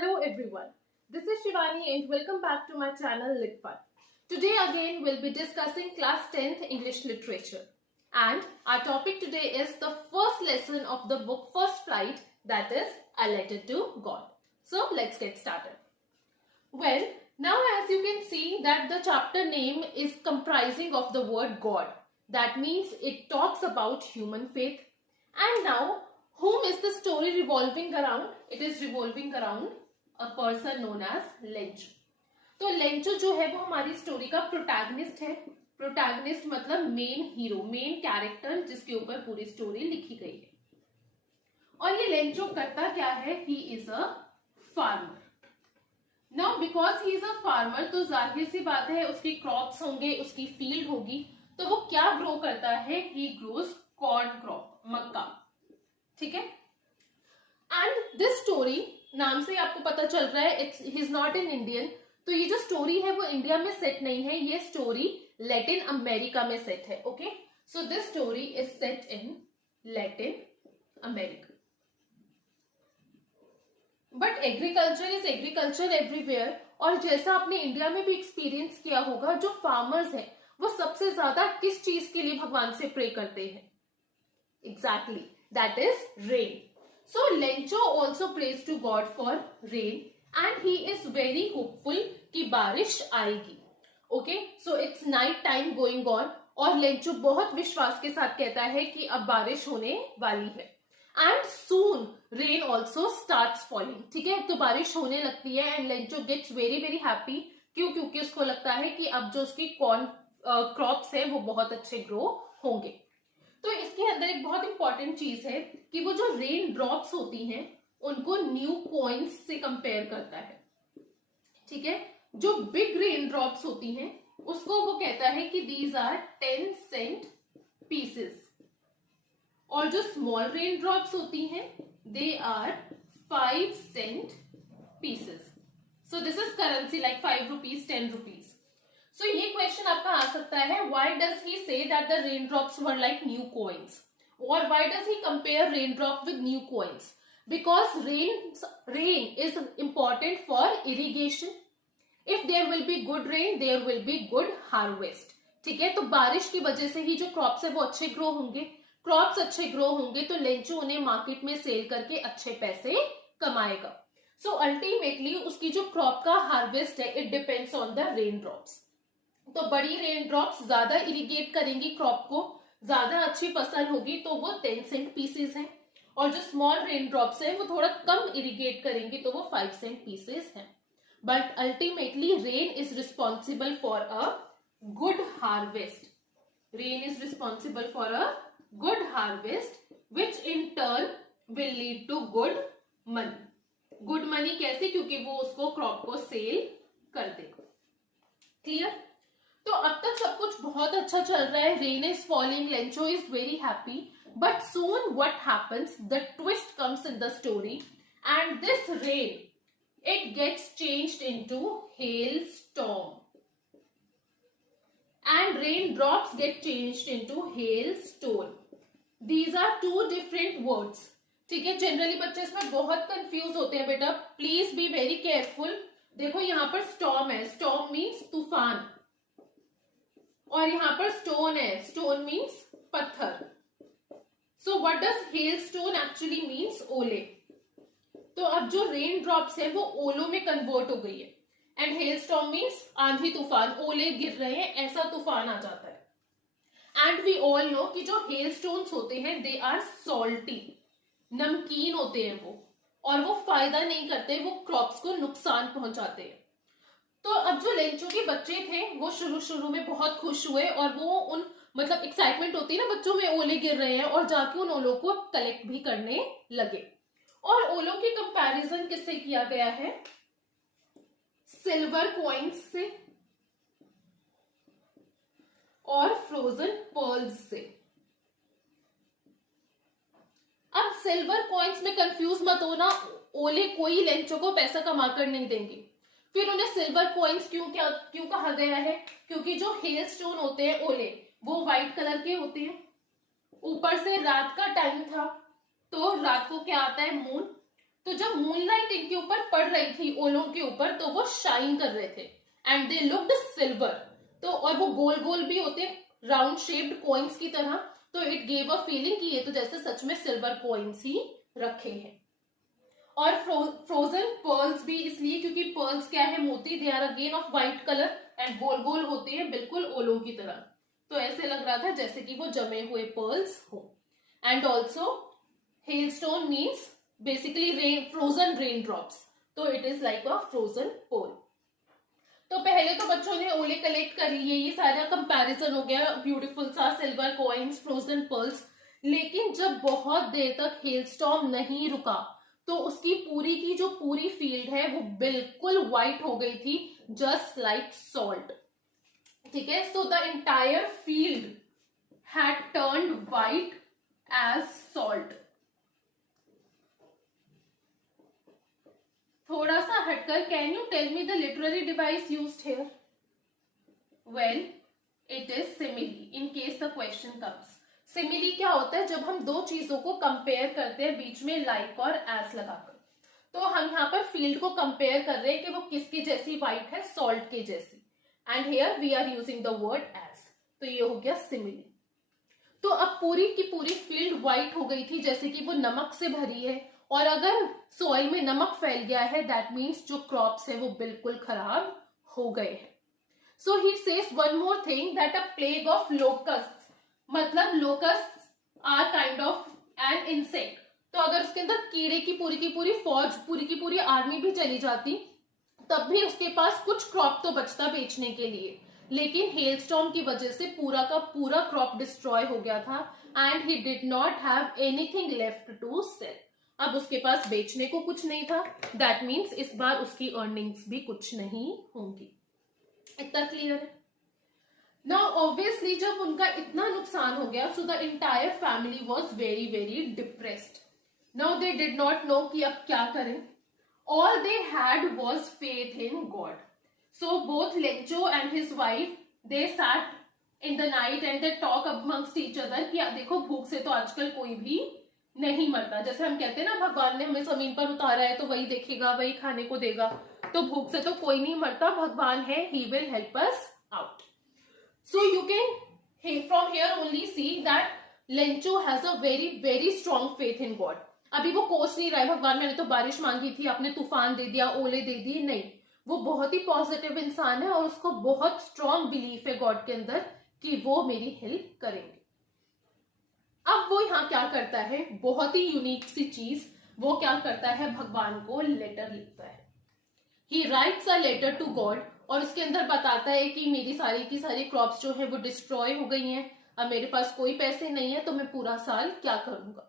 Hello everyone, this is Shivani and welcome back to my channel LitFun. Today again we'll be discussing class 10th English literature and our topic today is the first lesson of the book First Flight, that is A Letter to God. So let's get started. Well, now as you can see that the chapter name is comprising of the word God. That means it talks about human faith. And now whom is the story revolving around? It is revolving around a person known as Lencho. तो Lencho जो है वो हमारी story का protagonist है. Protagonist मतलब main hero, main character जिसके ऊपर पूरी स्टोरी लिखी गई है. और ये लेंचो करता क्या है? He is a farmer. Now because he is a farmer तो जाहिर सी बात है उसकी क्रॉप्स होंगे, उसकी फील्ड होगी. तो वो क्या ग्रो करता है? ही ग्रोज कॉर्न क्रॉप, मक्का. ठीक है. एंड दिस स्टोरी, नाम से आपको पता चल रहा है it's he is not in Indian. तो ये जो स्टोरी है वो इंडिया में सेट नहीं है, ये स्टोरी लैटिन अमेरिका में सेट है. Okay, so this story is set in Latin America. But agriculture is agriculture everywhere. और जैसा आपने इंडिया में भी एक्सपीरियंस किया होगा, जो फार्मर्स हैं वो सबसे ज्यादा किस चीज के लिए भगवान से प्रे करते हैं? Exactly, that is rain. So Lencho also prays to God for rain and he is very hopeful कि बारिश आएगी. Okay, so it's night time going on और लेंचो बहुत विश्वास के साथ कहता है कि अब बारिश होने वाली है. And soon rain also starts falling. ठीक है, तो बारिश होने लगती है and Lencho gets very very happy. क्यों? क्योंकि उसको लगता है कि अब जो उसकी कॉर्न क्रॉप्स है वो बहुत अच्छे ग्रो होंगे. तो इसके अंदर एक बहुत इंपॉर्टेंट चीज है कि वो जो रेन ड्रॉप्स होती हैं उनको न्यू कॉइन्स से कंपेयर करता है. ठीक है, जो बिग रेन ड्रॉप्स होती हैं उसको वो कहता है कि दीज आर 10 सेंट पीसेस, और जो स्मॉल रेन ड्रॉप्स होती हैं they are 5 cent pieces. So this is currency like 5 rupees 10 rupees. So ये क्वेश्चन आपका आ सकता है, why does he say that the raindrops were like new coins? Or why does he compare raindrop with new coins? Because rain is important for irrigation. If there will be good rain, there will be good harvest. ठीक है, तो बारिश की वजह से ही जो crops है वो अच्छे ग्रो होंगे. क्रॉप्स अच्छे ग्रो होंगे तो लेंचो उन्हें मार्केट में सेल करके अच्छे पैसे कमाएगा. सो अल्टीमेटली उसकी जो क्रॉप का हार्वेस्ट है it depends on the rain drops. तो बड़ी रेन ड्रॉप्स ज्यादा इरिगेट करेंगी क्रॉप को, ज्यादा अच्छी फसल होगी, तो वो 10 सेंट पीसेस हैं. और जो स्मॉल रेन ड्रॉप्स हैं वो थोड़ा कम इरिगेट करेंगी तो वो 5 सेंट पीसेस हैं. But ultimately rain is responsible for a good harvest. Rain is responsible for a good harvest which in turn will lead to good money. Good money कैसे? क्योंकि वो उसको क्रॉप को सेल कर देगा. क्लियर? तो अब तक सब कुछ बहुत अच्छा चल रहा है. Rain is falling, Lencho is very happy. But soon what happens, the twist comes in the story and this rain it gets changed into hail storm and rain drops get changed into hail stone. These are two different words. ठीक है, generally बच्चे इसमें बहुत confuse होते हैं बेटा, please be very careful. देखो यहाँ पर स्टॉर्म है, स्टॉर्म मीन्स तूफान, और यहां पर स्टोन है, स्टोन मीन्स पत्थर. सो what does hello stone actually means? ओले. तो अब जो रेन ड्रॉप्स है वो ओलों में कन्वर्ट हो गई है एंड हेल स्टॉर्म मीन्स आंधी तूफान, ओले गिर रहे हैं ऐसा तूफान आ जाता है. एंड वी ऑल नो कि जो हेल स्टोन्स होते हैं दे आर सॉल्टी, नमकीन होते हैं वो, और वो फायदा नहीं करते, वो क्रॉप्स को नुकसान पहुंचाते हैं. तो अब जो लेंचो के बच्चे थे वो शुरू में बहुत खुश हुए और वो उन मतलब एक्साइटमेंट होती है ना बच्चों में, ओले गिर रहे हैं, और जाके उन ओलों को कलेक्ट भी करने लगे. और ओलों की कंपैरिजन किससे किया गया है? सिल्वर कॉइन्स से और फ्रोजन पर्ल्स से. अब सिल्वर कॉइन्स में कंफ्यूज मत होना, ओले कोई लेंचो को पैसा कमा कर नहीं देंगे. फिर उन्हें सिल्वर कॉइन्स क्यों कहा गया है? क्योंकि जो हेल स्टोन होते हैं ओले वो व्हाइट कलर के होते हैं. ऊपर से रात का टाइम था तो रात को क्या आता है? मून. तो जब मूनलाइट इनके ऊपर पड़ रही थी ओलों के ऊपर तो वो शाइन कर रहे थे एंड दे लुक्ड सिल्वर। तो और वो गोल गोल भी होते राउंड शेप्ड कॉइन्स की तरह, तो इट गेव अ फीलिंग कि ये तो जैसे सच में सिल्वर कॉइन्स ही रखे हैं। और फ्रोजन पर्ल्स भी इसलिए क्योंकि पर्ल्स क्या है, मोती, they are again off white colour and गोल गोल होते हैं बिल्कुल ओलों की तरह, तो ऐसे लग रहा था जैसे कि वो जमे हुए पर्ल्स हो। And also hailstone means basically rain, frozen rain drops, तो it is like a frozen pearl. तो पहले तो बच्चों ने ओले कलेक्ट कर लिए, ये सारा कंपैरिजन हो गया, ब्यूटीफुल सा सिल्वर कॉइन्स, फ्रोजन पर्ल्स। लेकिन जब बहुत देर तक हेलस्टॉर्म नहीं रुका तो उसकी पूरी की जो पूरी फील्ड है वो बिल्कुल व्हाइट हो गई थी, जस्ट लाइक सॉल्ट। ठीक है, so the entire field had turned white as salt. थोड़ा सा हटकर, can you tell me the literary device used here? Well, it is simile, in case the question comes. Simile क्या होता है? जब हम दो चीजों को कंपेयर करते हैं बीच में लाइक और एज लगाकर, तो हम यहाँ पर फील्ड को कंपेयर कर रहे हैं कि वो किसकी जैसी व्हाइट है, सॉल्ट के जैसी, and here we are using the word as, तो ये हो गया सिमिली। तो अब पूरी की पूरी फील्ड व्हाइट हो गई थी जैसे कि वो नमक से भरी है, और अगर सॉइल में नमक फैल गया है दैट मीन्स जो क्रॉप्स है वो बिल्कुल खराब हो गए हैं। So he says one more thing that a plague of locust, मतलब locust are kind of an insect, तो अगर उसके अंदर कीड़े की पूरी फौज, पूरी की पूरी आर्मी भी चली जाती तब भी उसके पास कुछ क्रॉप तो बचता बेचने के लिए, लेकिन हेलस्टॉर्म की वजह से पूरा का पूरा क्रॉप डिस्ट्रॉय हो गया था and he did not have anything left to sell. अब उसके पास बेचने को कुछ नहीं था, दैट मीन्स इस बार उसकी अर्निंग्स भी कुछ नहीं होंगी। इतना क्लियर है? नाउ ऑब्वियसली जब उनका इतना नुकसान हो गया, सो the entire family was very very depressed. Now they did not know कि अब क्या करें। All they had was faith in God. So both Lencho and his wife they sat in the night and they talk amongst each other कि देखो भूख से तो आजकल कोई भी नहीं मरता। जैसे हम कहते हैं ना, भगवान ने हमें जमीन पर उतारा है तो वही देखेगा, वही खाने को देगा, तो भूख से तो कोई नहीं मरता, भगवान है, he will help us out. So you can from here only see that Lencho has a very very strong faith in God. अभी वो कोस नहीं रहा है, भगवान मैंने तो बारिश मांगी थी, आपने तूफान दे दिया, ओले दे दिए, नहीं, वो बहुत ही पॉजिटिव इंसान है और उसको बहुत स्ट्रॉन्ग बिलीफ है गॉड के अंदर कि वो मेरी हेल्प करेंगे। अब वो यहाँ क्या करता है, बहुत ही यूनिक सी चीज, वो क्या करता है, भगवान को लेटर लिखता है। He writes a letter to God और उसके अंदर बताता है कि मेरी सारी की सारी क्रॉप्स जो है वो डिस्ट्रॉय हो गई हैं, अब मेरे पास कोई पैसे नहीं है तो मैं पूरा साल क्या करूंगा।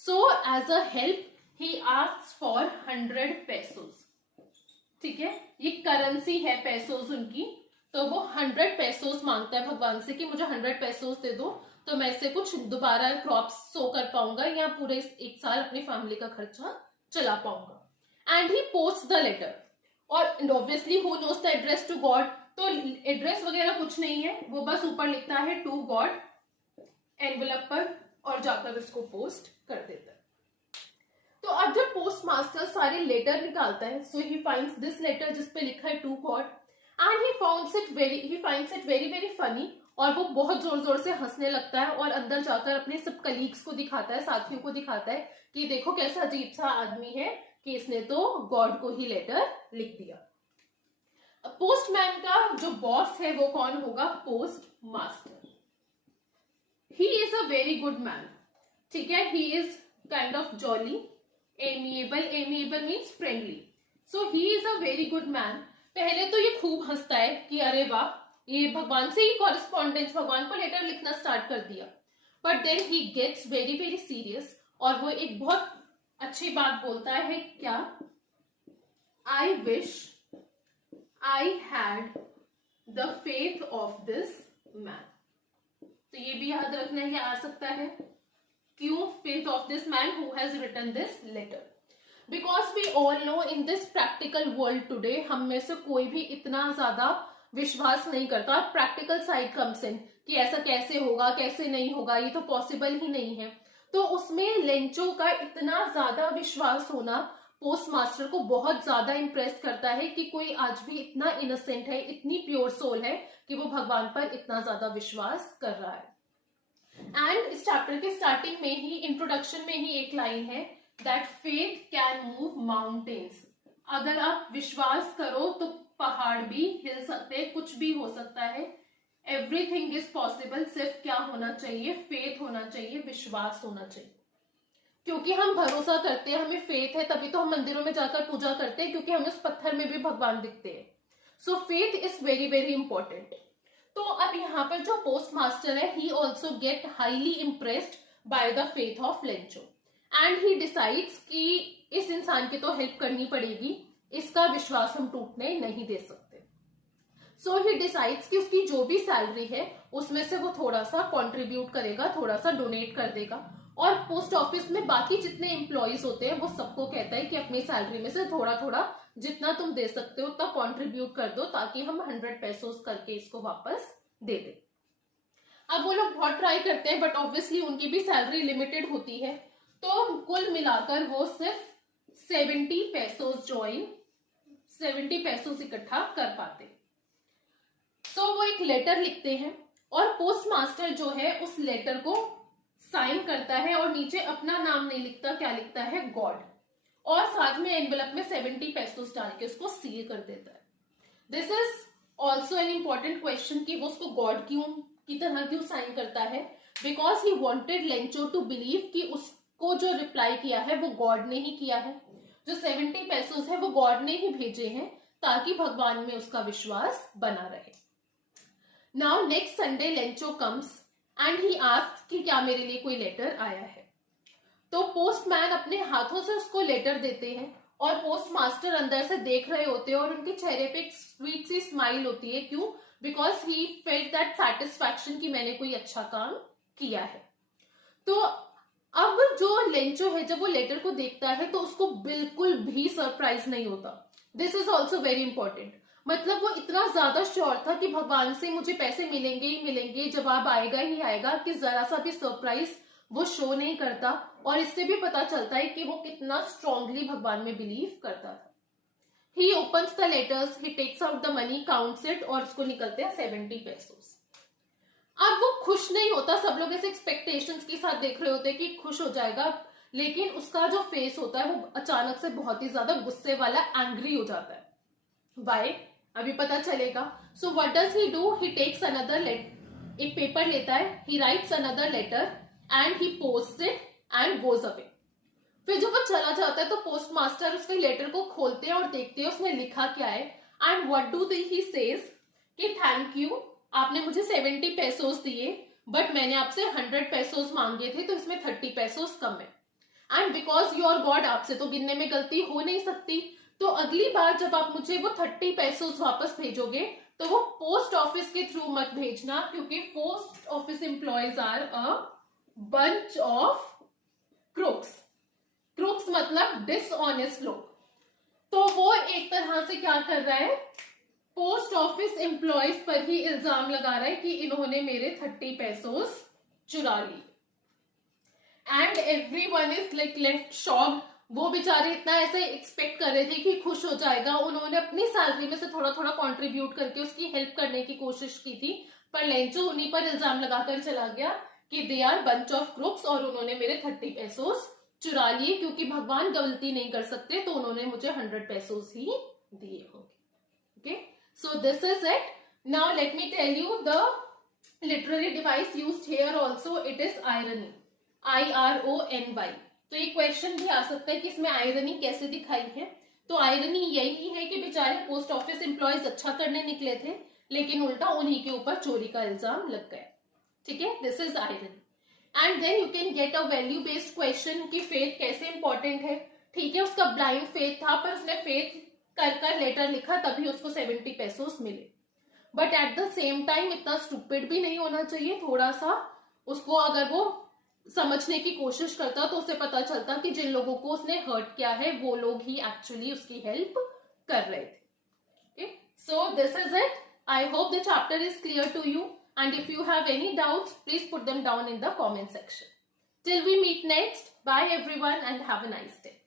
So as a help he asks for 100 pesos. ठीक है, ये करेंसी है पेसोस उनकी, तो वो 100 पेसोस मांगता है भगवान से कि मुझे 100 पेसोस दे दो तो मैं इससे कुछ दोबारा क्रॉप्स सो कर पाऊंगा या पूरे एक साल अपनी फैमिली का खर्चा चला पाऊंगा। And he post the letter, और obviously who knows the address to God, तो एड्रेस वगैरह कुछ नहीं है, वो बस ऊपर लिखता है टू गॉड एनवेलप पर और जाकर उसको पोस्ट कर देता है। तो अब जब पोस्ट मास्टर सारे लेटर निकालता है, so he finds this letter जिसपे लिखा है to God and he finds it very very funny, और वो बहुत जोर जोर से हंसने लगता है और अंदर जाकर अपने सब कलीग्स को दिखाता है, साथियों को दिखाता है कि देखो कैसा अजीब सा आदमी है कि इसने तो गॉड को ही लेटर लिख दिया। पोस्टमैन का जो बॉस है वो कौन होगा, post master. He is a very good man, ठीक है, he is kind of jolly, amiable means friendly, so he is a very good man. पहले तो ये खूब हंसता है कि अरे वाह, ये भगवान से ही कॉरेस्पॉन्डेंस, भगवान को लेटर लिखना स्टार्ट कर दिया, but then he gets very very serious और वो एक बहुत अच्छी बात बोलता है, क्या, I wish I had the faith of this man. तो ये भी याद रखना है, आ सकता है क्यों, faith of this man who has written this letter, because we all know in this practical world today हम में से कोई भी इतना ज्यादा विश्वास नहीं करता, प्रैक्टिकल साइड कम्स इन कि ऐसा कैसे होगा, कैसे नहीं होगा, ये तो पॉसिबल ही नहीं है। तो उसमें लेंचो का इतना ज्यादा विश्वास होना पोस्ट मास्टर को बहुत ज्यादा इम्प्रेस करता है कि कोई आज भी इतना इनोसेंट है, इतनी प्योर सोल है कि वो भगवान पर इतना ज्यादा विश्वास कर रहा है। एंड इस चैप्टर के स्टार्टिंग में ही, इंट्रोडक्शन में ही एक लाइन है, that faith can move mountains. अगर आप विश्वास करो तो पहाड़ भी हिल सकते हैं, कुछ भी हो सकता है। Everything is possible. सिर्फ क्या होना चाहिए? फेथ होना चाहिए, विश्वास होना चाहिए। क्योंकि हम भरोसा करते हैं, हमें फेथ है, तभी तो हम मंदिरों में जाकर पूजा करते हैं, क्योंकि हमें उस पत्थर में भी भगवान दिखते हैं। सो faith is very very important. तो अब यहाँ पर जो पोस्ट मास्टर है, he also get highly impressed by the faith of Lencho and he decides कि इस इंसान की तो हेल्प करनी पड़ेगी, इसका विश्वास हम टूटने नहीं दे सकते। सो ही डिसाइड्स कि उसकी जो भी सैलरी है उसमें से वो थोड़ा सा कंट्रीब्यूट करेगा, थोड़ा सा डोनेट कर देगा, और पोस्ट ऑफिस में बाकी जितने एम्प्लॉइज होते हैं वो सबको कहता है कि अपनी सैलरी में से थोड़ा थोड़ा जितना तुम दे सकते हो उतना कंट्रीब्यूट कर दो, ताकि हम 100 पैसोस करके इसको वापस दे दें। अब वो लोग बहुत ट्राई करते हैं, बट ऑब्वियसली उनकी भी सैलरी लिमिटेड होती है, तो कुल मिलाकर वो सिर्फ 70 पैसोस इकट्ठा कर पाते। सो वो एक लेटर लिखते हैं और पोस्ट मास्टर जो है उस लेटर को साइन करता है और नीचे अपना नाम नहीं लिखता, क्या लिखता है? गॉड, और साथ में एनवेलप में 70 पैसोस डाल के उसको सील कर देता है। This is also an important question कि वो उसको गॉड की तरह क्यों साइन करता है? Because he wanted Lencho to believe कि उसको जो रिप्लाई किया है वो गॉड ने ही किया है, जो 70 पैसोस है वो गॉड ने ही भेजे हैं, ताकि भगवान में उसका विश्वास बना रहे। Now next Sunday Lencho comes and he asks कि क्या मेरे लिए कोई लेटर आया है। तो पोस्टमैन अपने हाथों से उसको लेटर देते हैं और पोस्ट मास्टर अंदर से देख रहे होते हैं और उनके चेहरे पे एक स्वीट सी स्माइल होती है। क्यों? Because he felt that satisfaction कि मैंने कोई अच्छा काम किया है। तो अब जो लेंचो है जब वो लेटर को देखता है तो उसको बिल्कुल भी सरप्राइज नहीं होता। This is also very important. मतलब वो इतना ज्यादा श्योर था कि भगवान से मुझे पैसे मिलेंगे ही मिलेंगे, जवाब आएगा ही आएगा, कि जरा सा भी सरप्राइज वो शो नहीं करता। और इससे भी पता चलता है कि वो कितना स्ट्रांगली भगवान में बिलीव करता था। He opens the letters, he takes out the money, counts it, और उसको निकलते हैं 70 पैसोस। अब वो खुश नहीं होता। सब लोग ऐसे एक्सपेक्टेशंस के साथ देख रहे होते हैं कि खुश हो जाएगा, लेकिन उसका जो फेस होता है वो अचानक से बहुत ही ज्यादा गुस्से वाला, एंग्री हो जाता है। वाई? अभी पता चलेगा। So what does he do? He takes another letter, एक पेपर लेता है, he writes another letter and he posts it and goes away. फिर जब वो चला जाता है तो पोस्ट मास्टर उसके लेटर को खोलते हैं और देखते हैं उसने लिखा क्या है। And what do he says कि थैंक यू, आपने मुझे 70 पैसोस दिए, बट मैंने आपसे 100 पैसोस मांगे थे, तो इसमें 30 पैसोस कम है। एंड बिकॉज योर गॉड, आपसे तो गिनने में गलती हो नहीं सकती, तो अगली बार जब आप मुझे वो 30 पैसोस वापस भेजोगे तो वो पोस्ट ऑफिस के थ्रू मत भेजना, क्योंकि post office employees are a bunch of crooks. Crooks मतलब डिसऑनेस्ट लोग। तो वो एक तरह से क्या कर रहा है? पोस्ट ऑफिस एम्प्लॉयज पर ही इल्जाम लगा रहा है कि इन्होंने मेरे 30 पैसोस चुरा ली। And everyone is like left shocked. वो बेचारे इतना ऐसे एक्सपेक्ट कर रहे थे कि खुश हो जाएगा, उन्होंने अपनी सैलरी में से थोड़ा थोड़ा कंट्रीब्यूट करके उसकी हेल्प करने की कोशिश की थी, पर लेंचो उन्हीं पर इल्जाम लगाकर चला गया कि they are bunch of crooks और उन्होंने मेरे 30 पैसोस चुरा लिए, क्योंकि भगवान गलती नहीं कर सकते, तो उन्होंने मुझे 100 पैसोस ही दिए होंगे। Okay, so this is it. Now let me tell you the literary device used here also, it is irony, IRONY। तो ये क्वेश्चन भी आ सकता है कि इसमें आयरनी कैसे दिखाई है। तो आयरनी यही है कि बेचारे पोस्ट ऑफिस एम्प्लॉयज अच्छा करने निकले थे, लेकिन उल्टा उन्हीं के ऊपर चोरी का इल्जाम लग गया। ठीक है, this is irony. And then you can get a value based question कि फेथ कैसे इंपॉर्टेंट है। ठीक है, उसका ब्लाइंड फेथ था, पर उसने फेथ कर लेटर लिखा, तभी उसको 70 पैसोस मिले। But at the same time इतना स्टूपिड भी नहीं होना चाहिए। थोड़ा सा उसको अगर वो समझने की कोशिश करता तो उसे पता चलता कि जिन लोगों को उसने हर्ट किया है वो लोग ही एक्चुअली उसकी हेल्प कर रहे थे। Okay, so this is it. I hope the chapter is clear to you, and if you have any doubts, please put them down in the comment section. Till we meet next, bye everyone and have a nice day.